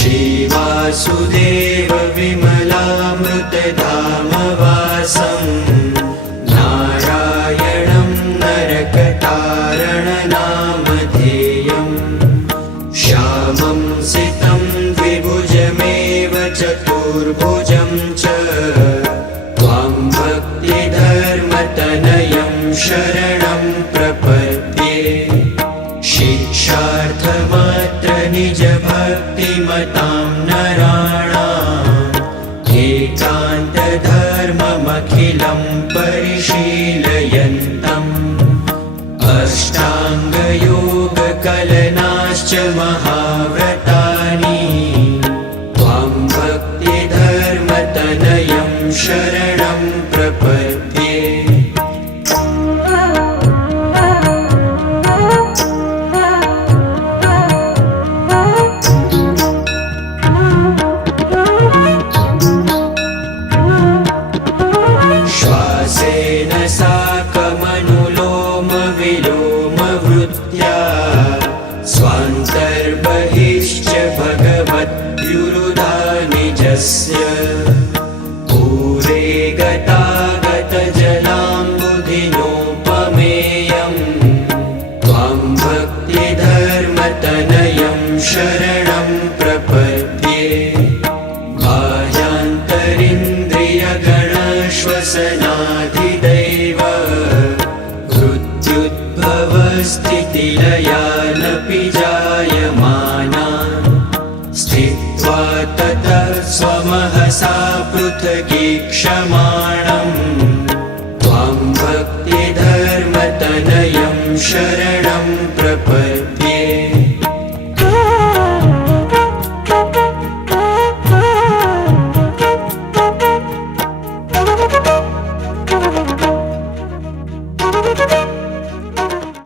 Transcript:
वासुदेव विमलामृतधामवासम् नारायणं नरकतारणनामधेयम् श्यामं सितं द्विभुजमेव चतुर्भुजं च त्वां भक्तिधर्मतनयं शरणं प्रपद्ये शिक्षार्थमात्र निजभक्तिमतां नराणाम् एकान्तधर्ममखिलं परिशीलयन्तम् अष्टाङ्गयोगकलनाश्च महाव्रतानि। त्वां भक्तिधर्मतनयं शरणं say मृत्युद्भवस्थितिलयानपि जायमाना स्थित्वा ततः स्वमहसा पृथगीक्षमाणम्